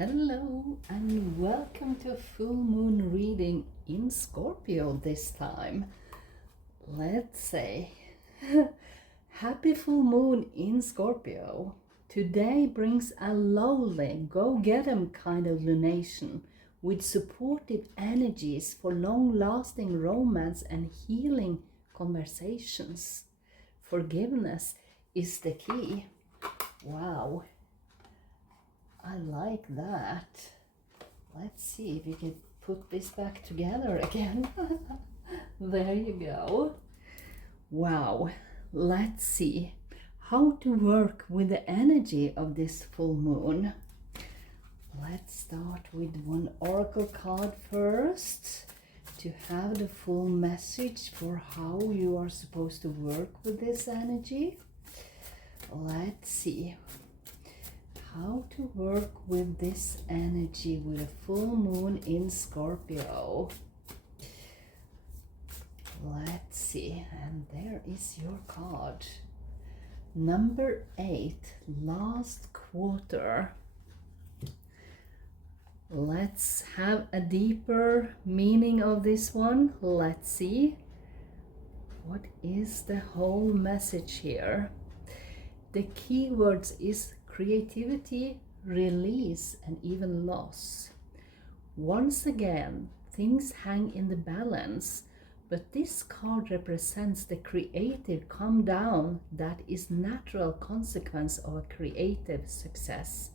Hello and welcome to a full moon reading in Scorpio this time. Let's say happy full moon in Scorpio. Today brings a lowly, go get 'em kind of lunation with supportive energies for long-lasting romance and healing conversations. Forgiveness is the key. Wow. I like that. Let's see if we can put this back together again. There you go. Wow. Let's see how to work with the energy of this full moon. Let's start with one oracle card first to have the full message for how you are supposed to work with this energy. Let's see how to work with this energy with a full moon in Scorpio. Let's see, and there is your card. Number 8, last quarter. Let's have a deeper meaning of this one. Let's see. What is the whole message here? The keywords is creativity, release, and even loss. Once again, things hang in the balance, but this card represents the creative calm down that is natural consequence of a creative success.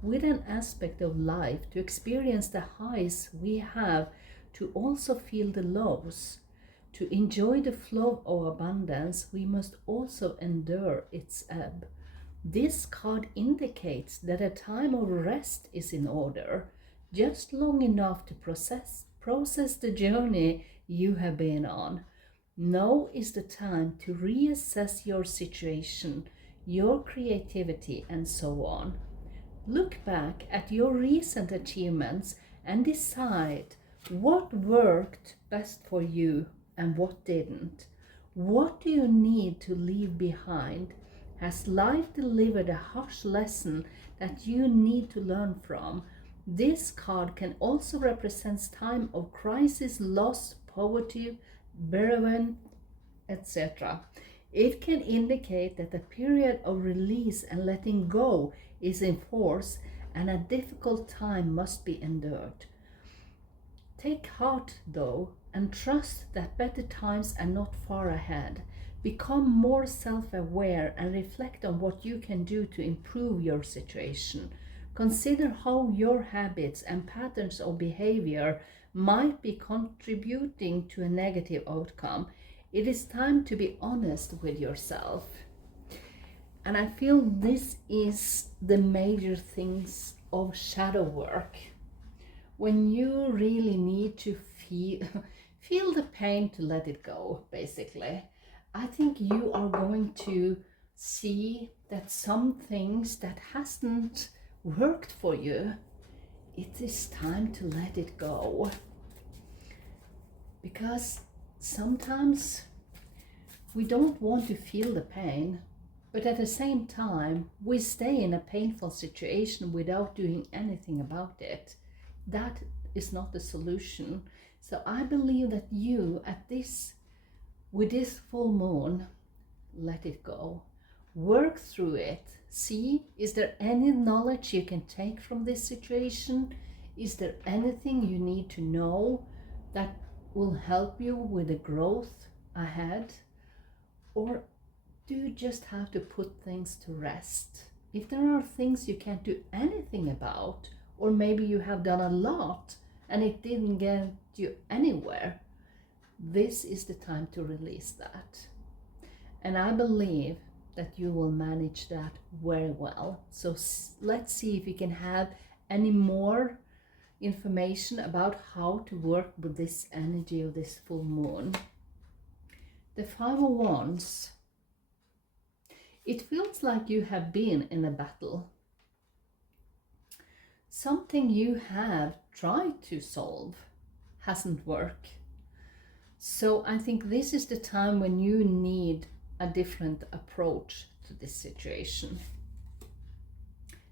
With an aspect of life to experience the highs we have, to also feel the lows. To enjoy the flow of abundance, we must also endure its ebb. This card indicates that a time of rest is in order, just long enough to process the journey you have been on. Now is the time to reassess your situation, your creativity, and so on. Look back at your recent achievements and decide what worked best for you and what didn't. What do you need to leave behind? Has life delivered a harsh lesson that you need to learn from? This card can also represent time of crisis, loss, poverty, bereavement, etc. It can indicate that a period of release and letting go is in force and a difficult time must be endured. Take heart though and trust that better times are not far ahead. Become more self-aware and reflect on what you can do to improve your situation. Consider how your habits and patterns of behavior might be contributing to a negative outcome. It is time to be honest with yourself. And I feel this is the major things of shadow work. When you really need to feel the pain to let it go, basically. I think you are going to see that some things that hasn't worked for you, it is time to let it go. Because sometimes we don't want to feel the pain, but at the same time, we stay in a painful situation without doing anything about it. That is not the solution. So I believe that you with this full moon, let it go. Work through it. See, is there any knowledge you can take from this situation? Is there anything you need to know that will help you with the growth ahead? Or do you just have to put things to rest? If there are things you can't do anything about, or maybe you have done a lot and it didn't get you anywhere, this is the time to release that. And I believe that you will manage that very well. So let's see if we can have any more information about how to work with this energy of this full moon. The Five of Wands. It feels like you have been in a battle. Something you have tried to solve hasn't worked. So I think this is the time when you need a different approach to this situation.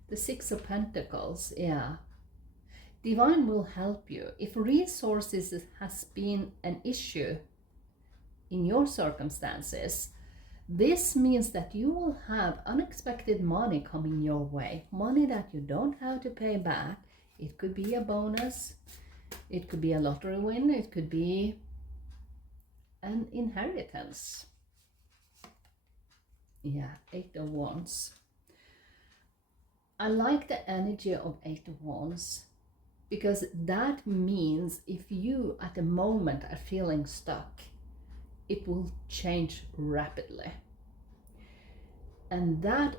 The Six of Pentacles, yeah. Divine will help you. If resources has been an issue in your circumstances, this means that you will have unexpected money coming your way, money that you don't have to pay back. It could be a bonus, it could be a lottery win, it could be an inheritance. Yeah, Eight of Wands. I like the energy of Eight of Wands because that means if you at the moment are feeling stuck, it will change rapidly. And that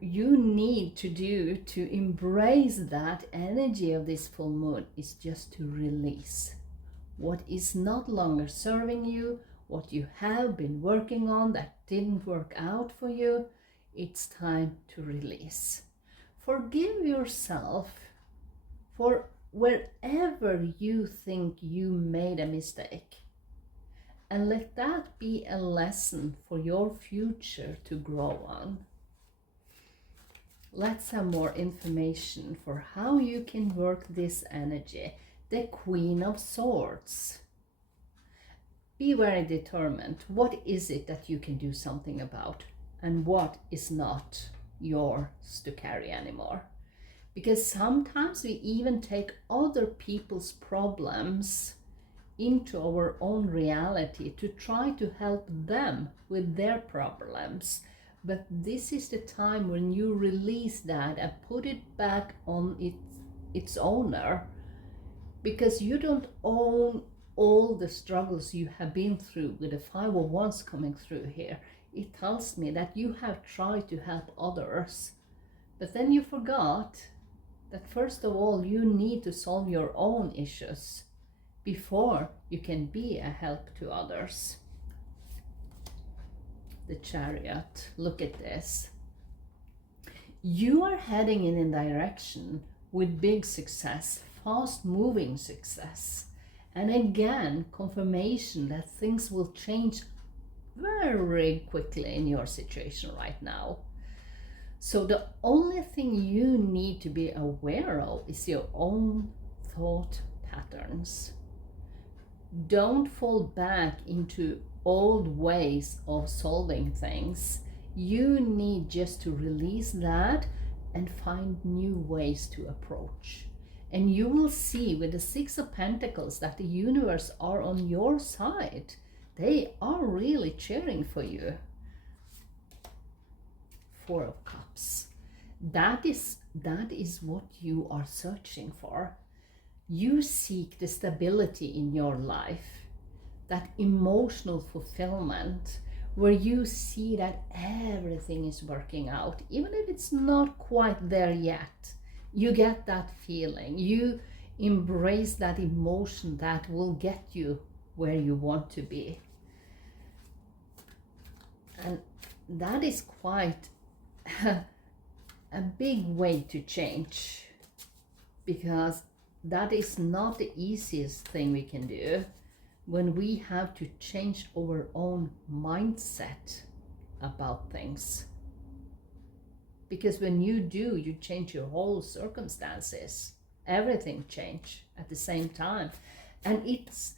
you need to do to embrace that energy of this full moon is just to release what is not longer serving you, what you have been working on that didn't work out for you. It's time to release. Forgive yourself for wherever you think you made a mistake. And let that be a lesson for your future to grow on. Let's have more information for how you can work this energy. The Queen of Swords. Be very determined. What is it that you can do something about? And what is not yours to carry anymore? Because sometimes we even take other people's problems into our own reality to try to help them with their problems. But this is the time when you release that and put it back on its owner, because you don't own all the struggles you have been through with the Five of Wands coming through here. It tells me that you have tried to help others, but then you forgot that first of all you need to solve your own issues before you can be a help to others. The Chariot, look at this. You are heading in a direction with big success, fast moving success. And again, confirmation that things will change very quickly in your situation right now. So the only thing you need to be aware of is your own thought patterns. Don't fall back into old ways of solving things. You need just to release that and find new ways to approach. And you will see with the Six of Pentacles that the universe are on your side. They are really cheering for you. Four of Cups. That is what you are searching for. You seek the stability in your life, that emotional fulfillment, where you see that everything is working out, even if it's not quite there yet. You get that feeling. You embrace that emotion that will get you where you want to be. And that is quite a big way to change, because that is not the easiest thing we can do when we have to change our own mindset about things. Because when you do, you change your whole circumstances. Everything change at the same time. And it's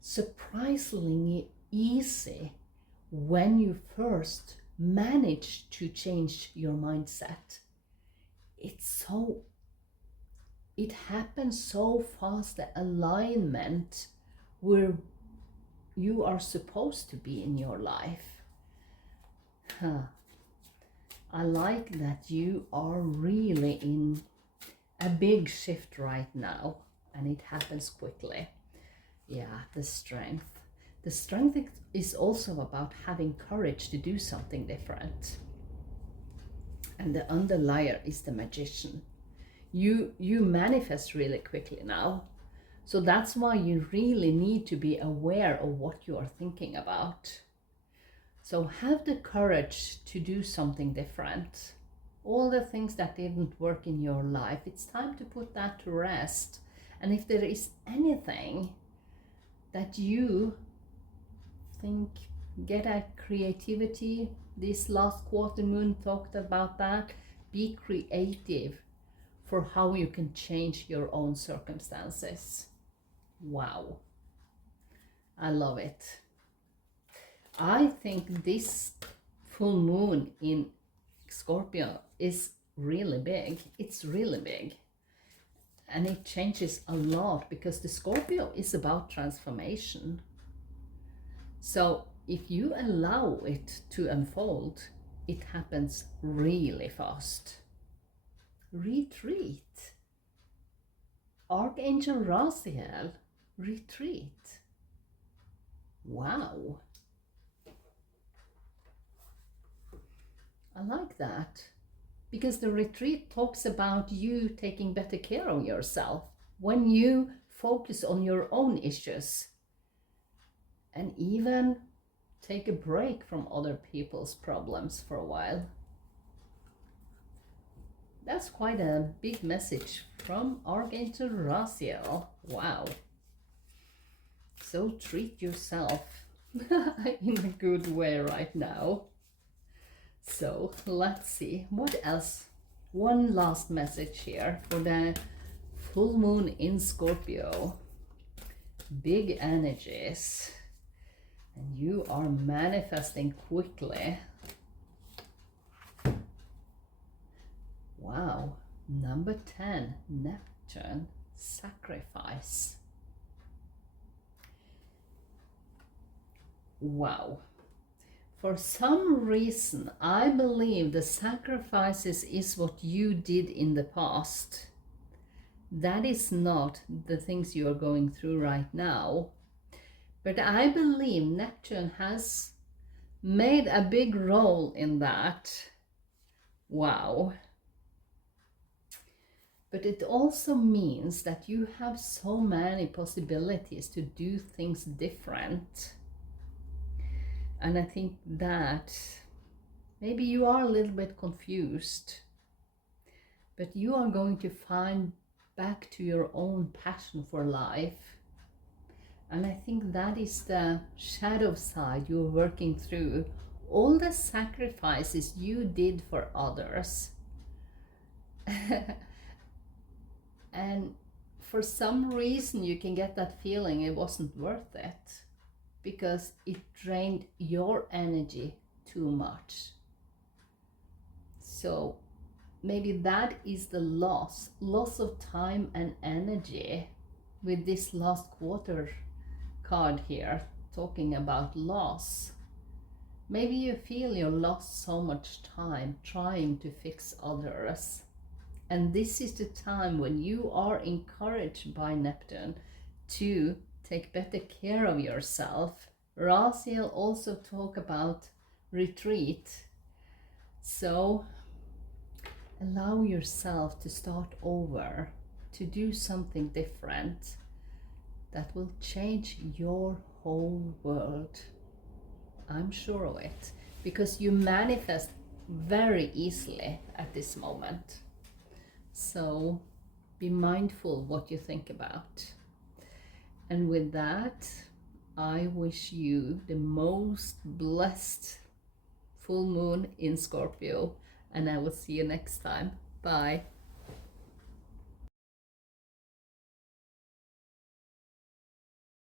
surprisingly easy when you first manage to change your mindset. It happens so fast, the alignment where you are supposed to be in your life. I like that you are really in a big shift right now, and it happens quickly. Yeah, the strength. The strength is also about having courage to do something different. And the underlier is the Magician. You manifest really quickly now. So that's why you really need to be aware of what you are thinking about. So have the courage to do something different. All the things that didn't work in your life, it's time to put that to rest. And if there is anything that you think, get at creativity. This last quarter moon talked about that. Be creative for how you can change your own circumstances. Wow, I love it. I think this full moon in Scorpio is really big. It's really big. And it changes a lot because the Scorpio is about transformation. So if you allow it to unfold, it happens really fast. Retreat. Archangel Raziel, retreat. Wow. I like that. Because the retreat talks about you taking better care of yourself when you focus on your own issues and even take a break from other people's problems for a while. That's quite a big message from Archangel Raziel. Wow. So treat yourself in a good way right now. So let's see what else. One last message here for the full moon in Scorpio. Big energies. And you are manifesting quickly. Wow. Number 10, Neptune, sacrifice. Wow. For some reason, I believe the sacrifices is what you did in the past. That is not the things you are going through right now. But I believe Neptune has made a big role in that. Wow. But it also means that you have so many possibilities to do things different. And I think that maybe you are a little bit confused, but you are going to find back to your own passion for life. And I think that is the shadow side you're working through. All the sacrifices you did for others. And for some reason you can get that feeling it wasn't worth it, because it drained your energy too much. So maybe that is the loss of time and energy with this last quarter card here, talking about loss. Maybe you feel you lost so much time trying to fix others. And this is the time when you are encouraged by Neptune to take better care of yourself. Raziel also talk about retreat. So allow yourself to start over, to do something different that will change your whole world. I'm sure of it, because you manifest very easily at this moment. So be mindful what you think about. And with that, I wish you the most blessed full moon in Scorpio, and I will see you next time. Bye.